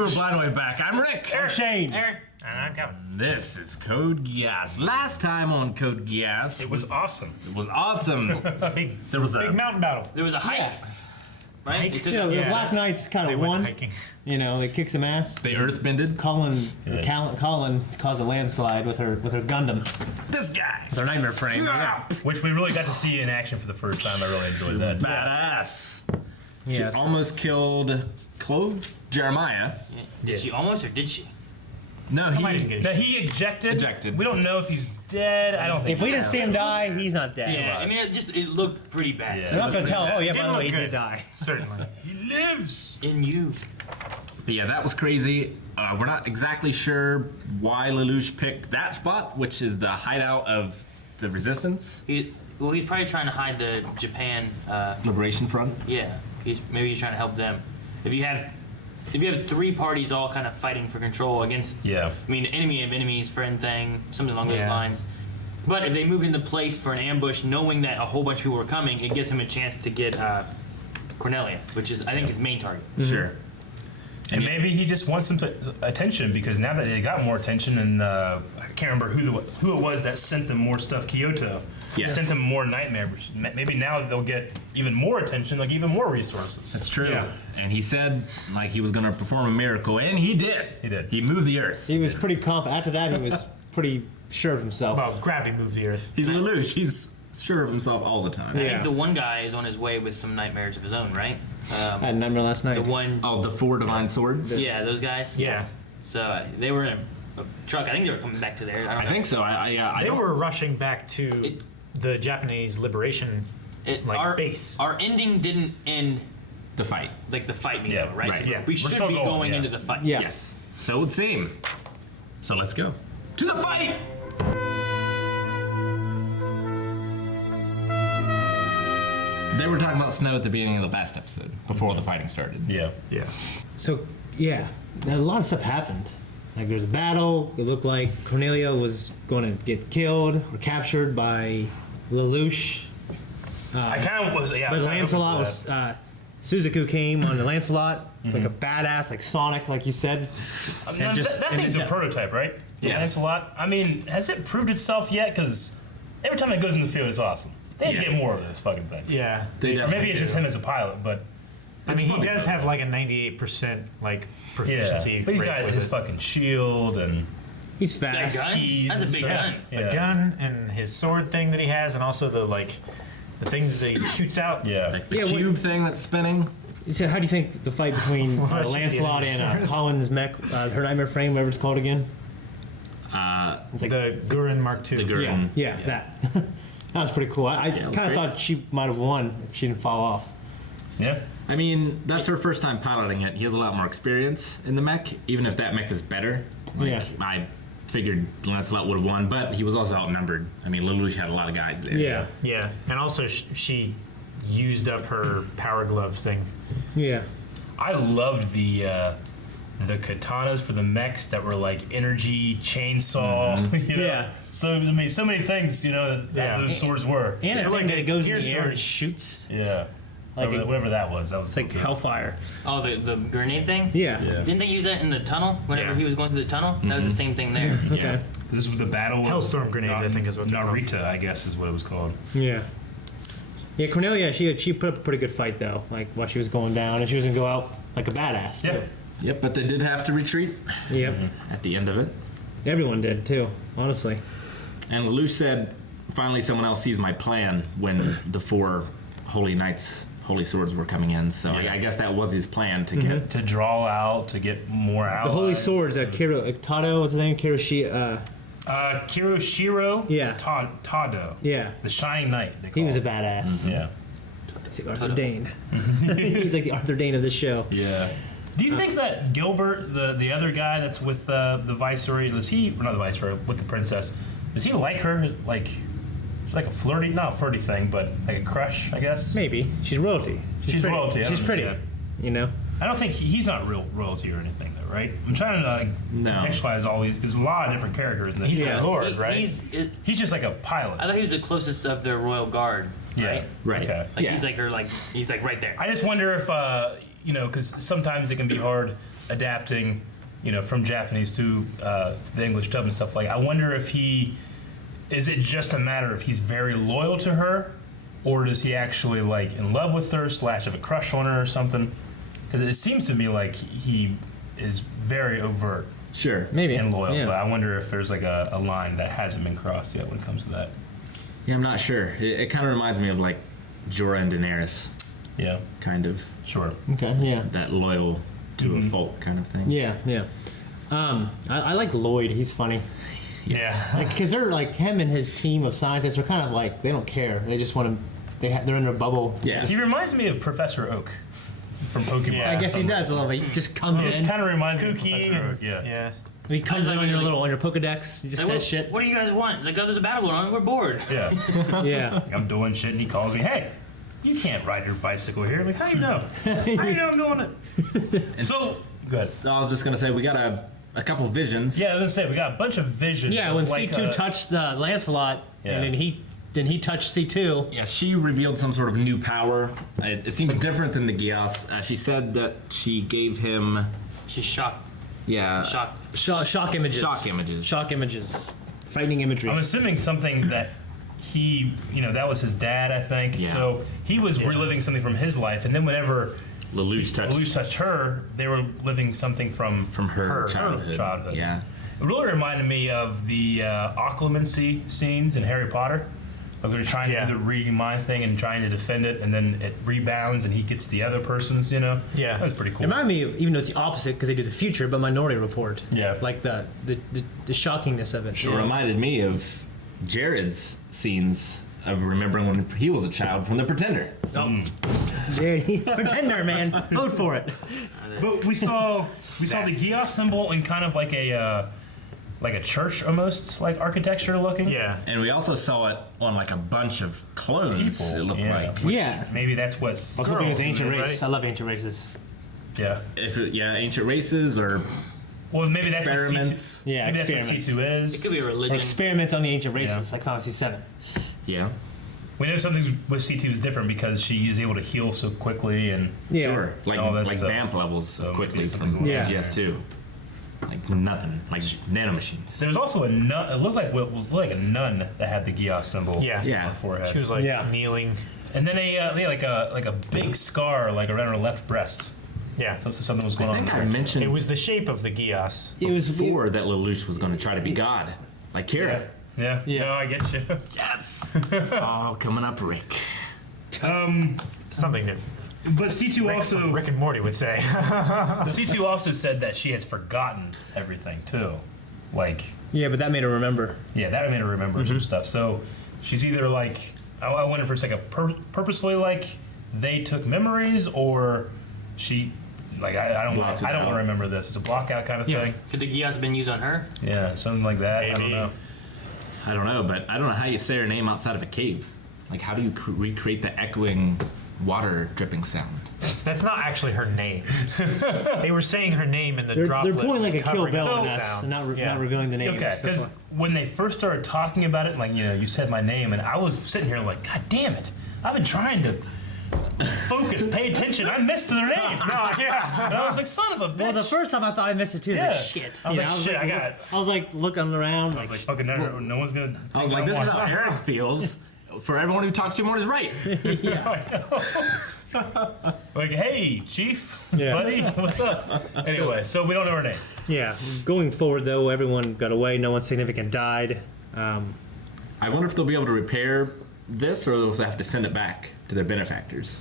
Crew of Blind Way back. I'm Rick. I'm Shane. Eric. And I'm Kevin. This is Code Geass. Last time on Code Geass, It was awesome. it was awesome. There was Big mountain battle. There was a hike. Yeah. Right? They took Yeah, the Yeah. Black Knights kind They of went won. hiking. You know, they kicked some ass. They earthbended. Colin caused a landslide with her Gundam. This guy. Their nightmare frame. Yeah. Which we really got to see in action for the first time. I really enjoyed that. Badass. She Yes. almost killed Claude Jeremiah. Did she almost, or did she? No, Might even he. get a he ejected. Ejected. We don't know if he's dead. I don't think. If we didn't see him die, he's not dead. Yeah, I mean, it looked pretty bad. Yeah. They're not going to tell. Oh, yeah, by Didn't the way, he look did good. die. Certainly. He lives. In you. But yeah, that was crazy. We're not exactly sure why Lelouch picked that spot, which is the hideout of the Resistance. He's probably trying to hide the Japan. Liberation Front. Yeah, maybe he's trying to help them. If you have three parties all kind of fighting for control against, Yeah. I mean, enemy of enemies, friend thing, something along those Yeah. lines. But if they move into place for an ambush, knowing that a whole bunch of people were coming, it gives him a chance to get Cornelia, which is, I think, his main target. Sure. And maybe he just wants some attention because now that they got more attention, and I can't remember who it was that sent them more stuff. Kyoto. Yes. Sent them more nightmares. Maybe now they'll get even more attention, like even more resources. That's true. Yeah. And he said like he was going to perform a miracle, and he did. He did. He moved the earth. He was pretty confident. After that, he was pretty sure of himself. Well, gravity moved the earth. He's Lelouch. He's sure of himself all the time. I Yeah. think the one guy is on his way with some nightmares of his own, right? I had a number last night. The one, Oh, the four divine swords? yeah, those guys. Yeah. So they were in a truck. I think they were coming back to there. I don't I know. think so. I They don't. were rushing back to It- the Japanese liberation our base. Our ending didn't end The fight. like the fight being Yeah, over, right? right. So Yeah. we We're should still be going, going yeah. into the fight. Yeah. Yes. So it would seem. So let's go. To the fight! They were talking about snow at the beginning of the last episode, before the fighting started. Yeah. yeah. So, yeah, a lot of stuff happened. Like, there's a battle. It looked like Cornelia was going to get killed or captured by Lelouch. I kind of was. Yeah. I But was kinda Lancelot hoping for was... Suzaku came on the Lancelot, like a badass, like Sonic, like you said. that. and just- that and thing's a then- prototype, right? Yes. Lancelot. I mean, has it proved itself yet? Because every time it goes in the field, it's awesome. They need to Yeah. get more of those fucking things. Yeah. They Or definitely maybe it's just do. him as a pilot, but I mean, he funny, does though. have like a 98% like proficiency. yeah. But he's rate got with his it. fucking shield and He's That fast. gun? skis. That's a and big stuff. gun. Yeah. The gun and his sword thing that he has, and also the things that he shoots out. Yeah. Like the Yeah, what- cube thing that's spinning. So how do you think the fight between Well, that's just the Lancelot enemy and service. Colin's mech, her nightmare frame, whatever it's called again? It's like, The Gurren Mark II. The Gurren. yeah, that. That was pretty cool. I it kind was of great. thought she might have won if she didn't fall off. Yeah. I mean, that's her first time piloting it. He has a lot more experience in the mech, even if that mech is better. Like, Yeah. I figured Lancelot would have won, but he was also outnumbered. I mean, Lelouch had a lot of guys there. Yeah, Yeah. And also she used up her power glove thing. yeah. I loved the katanas for the mechs that were like energy chainsaw. You know? Yeah. So I mean, so many things. You know that Yeah. those swords were. And They're a thing that goes in gear the air and swords. shoots. Yeah. Like Whatever that was. That was It's like hellfire. Oh, the grenade thing? Yeah. Yeah. Didn't they use that in the tunnel whenever Yeah. he was going through the tunnel? That was the same thing there. Okay. This was the battle. Hellstorm grenades, I think is what they're called. Narita, I guess, is what it was called. Yeah. Yeah, Cornelia, she put up a pretty good fight though. Like while she was going down, and she was gonna go out like a badass. Too. Yeah. Yep, but they did have to retreat Yep. at the end of it. Everyone did too. Honestly. And Lelouch said, finally someone else sees my plan when the four holy knights, holy swords were coming in. So Yeah. I guess that was his plan to get... To draw out, to get more out. The holy swords, Tado, what's his name? Kiroshiro. Yeah. Tado. Yeah. The Shining Knight. They He call was a him. badass. Yeah. He's like Arthur Dane. He's like the Arthur Dane of the show. Yeah. Do you think that Gilbert, the other guy that's with the Viceroy, does he, or not the Viceroy, with the princess, does he like her? Like, it's like a flirty, not a flirty thing, but like a crush, I guess? Maybe. She's royalty. She's pretty. royalty, I She's don't- pretty. yeah. You know? I don't think he's not real royalty or anything, though, right? I'm trying to like No. contextualize all these. There's a lot of different characters in this. He's Yeah. a lord, right? He's He's just like a pilot. I thought he was the closest of their royal guard, right? Right. Okay. Like Yeah. he's like right there. I just wonder if you know, because sometimes it can be hard adapting, from Japanese to the English dub and stuff. Like, I wonder if is it just a matter of he's very loyal to her, or does he actually like in love with her / have a crush on her or something? Because it seems to me like he is very overt Sure. Maybe. and loyal, Yeah. but I wonder if there's like a line that hasn't been crossed yet when it comes to that. Yeah, I'm not sure. It kind of reminds me of like Jorah and Daenerys, Yeah, kind of. sure. Okay. Yeah. That loyal to a folk kind of thing. Yeah. Yeah. I like Lloyd. He's funny. Yeah. Because they're like him and his team of scientists are kind of like they don't care. They just want to. They're in a bubble. Yeah. He reminds me of Professor Oak from Pokemon. Yeah. I guess he does a little bit. He just comes It in. kind of reminds me of Kooky. Professor Oak. And, Yeah. yeah. He comes in I on your like- little on your Pokedex. He just Like, says shit. what do you guys want? Like, oh, there's a battle going on. We're bored. Yeah. Yeah. I'm doing shit, and he calls me, hey, you can't ride your bicycle here. I'm like, how do you know? How do you know I'm doing it? So, good. I was just gonna say we got a couple visions. Yeah, I was gonna say we got a bunch of visions. Yeah. of When like, C2 touched Lancelot, Yeah. and then he touched C2. Yeah, she revealed some sort of new power. It seems different than the Geass. She said that she gave him, She's shocked. yeah, Shocked. Shock images. Shock images. Shock images. Frightening imagery. I'm assuming something that he, that was his dad, I think. Yeah. So he was reliving something from his life, and then whenever Lelouch touched her, they were living something from her childhood. Yeah. It really reminded me of the occlumency scenes in Harry Potter. Like they're trying to do the reading mind thing and trying to defend it, and then it rebounds and he gets the other person's, Yeah. That was pretty cool. It reminded me of, even though it's the opposite because they do the future, but Minority Report. Yeah. Like the shockingness of it. It reminded me of Jared's scenes of remembering when he was a child from The Pretender. Jared, Pretender, man. Vote for it. But we saw the Geass symbol in kind of like a church almost, like architecture looking. Yeah. And we also saw it on like a bunch of clones. People, It looked yeah. like. Yeah. Maybe that's what. I was hoping it was ancient right? races. I love ancient races. Yeah. Ancient races or Well, maybe that's experiments. what C2, Yeah, maybe experiments. that's what C2 is. It could be a Or religion. experiments on the ancient races, Yeah. like Fantasy 7. Yeah. We know something with C2 is different because she is able to heal so quickly and. Yeah. Sure. Like All that like stuff. vamp levels So quickly maybe from something like that. GS2. Like nothing. Like nanomachines. There was also a nun. It looked like what was like a nun that had the Geass symbol. Yeah. Yeah. On her forehead. She was like Yeah. kneeling. And then like a big scar like around her left breast. Yeah. So something was going I on. think with I her. mentioned It was the shape of the Geass. It was before that Lelouch was going to try to be God. Like Kira. Yeah. Yeah. No, I get you. Yes. It's all coming up, Rick. Something that But C2 also Rick and Morty would say. C2 also said that she has forgotten everything too. Like, Yeah, but that made her remember. yeah, that made her remember some stuff. So she's either like, I wonder if it's like a purposely like they took memories, or she like I don't Blocked it want out. to remember this. It's a block out kind of Yeah. thing. Could the Geass have been used on her? Yeah, something like that. I don't Maybe. know. I don't know, but I don't know how you say her name outside of a cave. Like, how do you recreate the echoing water dripping sound? That's not actually her name. They were saying her name in the They're droplet. pulling like was a Kill covering Bill the on us sound. and not Yeah. revealing the name. Okay, So because far. when they first started talking about it, like, you said my name, and I was sitting here like, God damn it. I've been trying to focus, pay attention. I missed their name. No, yeah. And I was like, son of a bitch. Well, the first time I thought I missed it too. Yeah. Like, shit. I was You like, know, shit, I got it. I was like looking around. I was like, fucking no one's gonna. I was like, this is how Eric feels. For everyone who talks too much is right. Like, hey, chief, Yeah. buddy, what's up? Anyway, so we don't know her name. yeah. Going forward, though, everyone got away. No one significant died. I wonder if they'll be able to repair this, or if they have to send it back to their benefactors.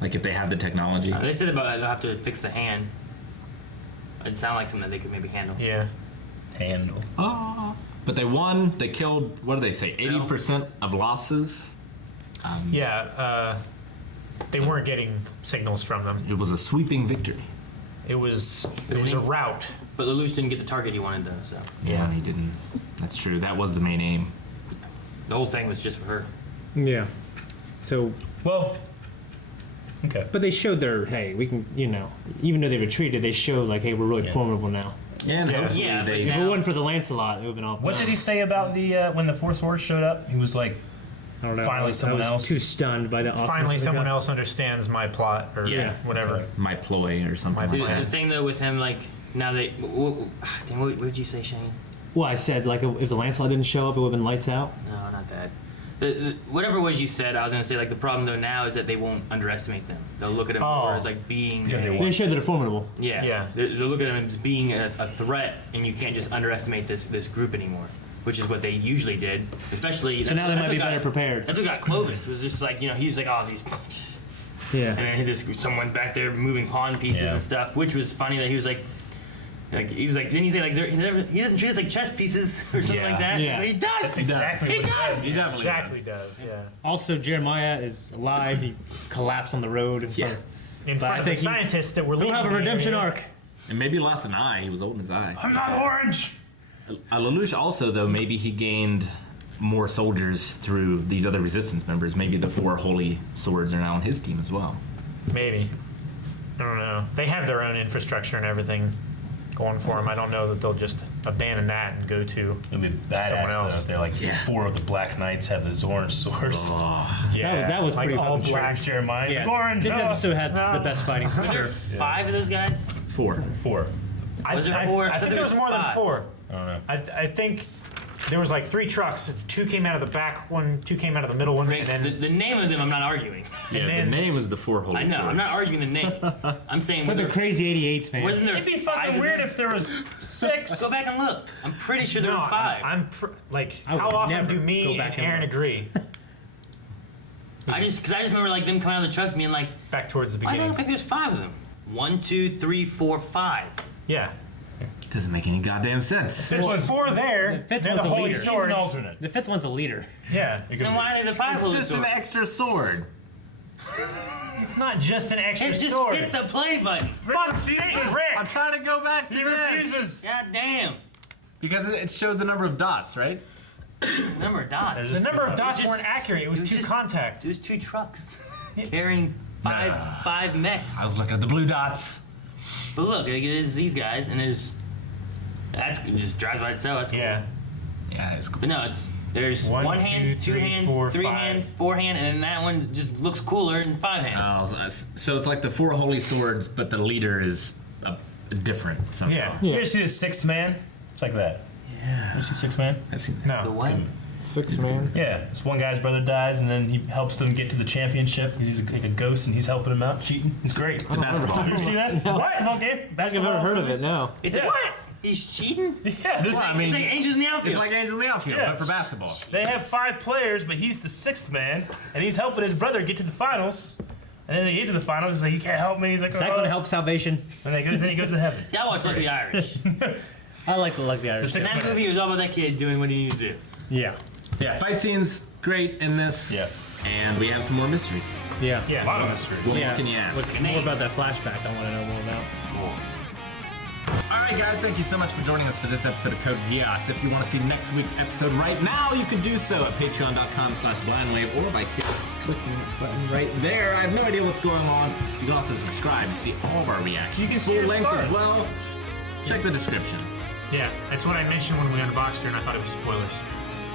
Like if they have the technology. They said about they'll have to fix the hand. It sounded like something that they could maybe handle. Yeah. Handle. But they won. They killed. What do they say? 80% of losses. Yeah. They weren't getting signals from them. It was a sweeping victory. It was a rout. But Lelouch didn't get the target he wanted though, so Yeah, he didn't. That's true. That was the main aim. the whole thing was just for her. Yeah. So, Well, okay. but they showed their, hey, we can, even though they retreated, they showed, like, hey, we're really formidable now. And hopefully Yeah, they. but If it wasn't for the Lancelot, it would have been all What did he say about the when the Four Swords showed up? He was like, I don't know. Finally I someone was else- too stunned by the awesomeness Finally, of the someone gun. else understands my plot or whatever. My ploy or something My like Dude, plan. that. the thing though with him, like now they, damn, what did you say, Shane? Well, I said like if the Lancelot didn't show up, it would have been lights out. No, not that. Whatever it was you said, I was gonna say like the problem though now is that they won't underestimate them. They'll look at them Oh. more as like being. Because they They won't. showed that they're formidable. Yeah. They'll look at them as being a threat, and you can't just underestimate this group anymore, which is what they usually did. Especially. So now they might be better prepared. That's what got Clovis. Was just like he was like, oh these. Yeah. And then he just someone back there moving pawn pieces Yeah. and stuff, which was funny that he was like he was like, then you say like he doesn't treat us like chess pieces or something Yeah. like that. Yeah. But he does. Exactly. He what does. He definitely exactly does. Yeah. Also, Jeremiah is alive. He collapsed on the road. In front of, In But I front of the think he's- scientists that were he'll leading have a the redemption area. arc. And maybe lost an eye. He was holding his eye. I'm not orange. Lelouch also, though, maybe he gained more soldiers through these other resistance members. Maybe the 4 holy swords are now on his team as well. Maybe. I don't know. They have their own infrastructure and everything going for them. I don't know that they'll just abandon that and go to. It'll be badass Someone else. though. They're like 4 of the Black Knights have those orange swords. Yeah, That was like pretty all fucking black. true. Jeremiah. Yeah. Orange. This no, episode had no. the best fighting for Was there sure. 5 of those guys? 4. 4. Was there 4? I think there was more than five. 4. I don't know. I think there was like 3 trucks. 2 came out of the back one, 2 came out of the middle one, Great. and then The name of them, I'm not arguing. Yeah, then- the name is the 4 holy I know. swords. I'm not arguing the name. I'm saying. But the crazy 88s, man. Wasn't there it'd be 5 fucking of weird them? if there was 6. Go back and look. I'm pretty sure there No, were 5. like I how would often never do me go and back and Aaron look. agree? I just remember like them coming out of the trucks being like, Back towards the why do I beginning. look like there's 5 of them? 1, 2, 3, 4, 5. Yeah. Doesn't make any goddamn sense. There's 4 there. fifth They're the one's a holy leader. He's swords. alternate. The 5th one's a leader. Yeah. Then why are they the 5 It's holy just swords? an extra sword. It's not just an extra It just sword. hit the play button. Fuck sake, I'm Rick. trying to go back to He this. refuses. God damn. Because it showed the number of dots, right? Number of dots. The number of dots just- weren't accurate. It was it was 2 just- contacts. It was 2 trucks carrying five mechs. I was looking at the blue dots. But look, there's these guys, and it just drives by itself. That's cool. Yeah. Yeah, it's cool. But no, there's 1, one hand, 2, 2 3, hand, 4, 3 5. hand, 4 hand, and then that one just looks cooler in 5 hand. Oh, so it's like the 4 holy swords, but the leader is different somehow. Yeah. You ever see the 6th man? It's like that. Yeah. You see 6th man? I've seen that. No. The what? 6 man. Yeah. This one guy's brother dies, and then he helps them get to the championship because he's like a ghost, and he's helping him out, cheating. It's great. It's a basketball You ever game. see that? No. Basketball game? I think I've Basketball. never heard of it, no. It's Yeah. what? He's cheating? Yeah. This Well, I mean, It's like Angels in the Outfield. it's like Angel in the Outfield, Yeah. but for basketball. They have 5 players, but he's the 6th man, and he's helping his brother get to the finals. And then they get to the finals. He's like, "You can't help me." He's like, Is that going to help salvation? And then he goes to heaven. See, I watch Lucky Irish. I like the Irish. six- And that movie was all about that kid doing what he needed to do. Yeah. Yeah, fight scenes great in this. Yeah. And we have some more mysteries. Yeah. Yeah. A lot of mysteries. What Yeah. more can you ask? What, more about that flashback I want to know more about. All right, guys, thank you so much for joining us for this episode of Code Geass. If you want to see next week's episode right now, you can do so at patreon.com/blindwave or by clicking the button right there. I have no idea what's going on. You can also subscribe to see all of our reactions. You can see full the length stars. as well. Check the description. Yeah. That's what I mentioned when we unboxed her, and I thought it was spoilers.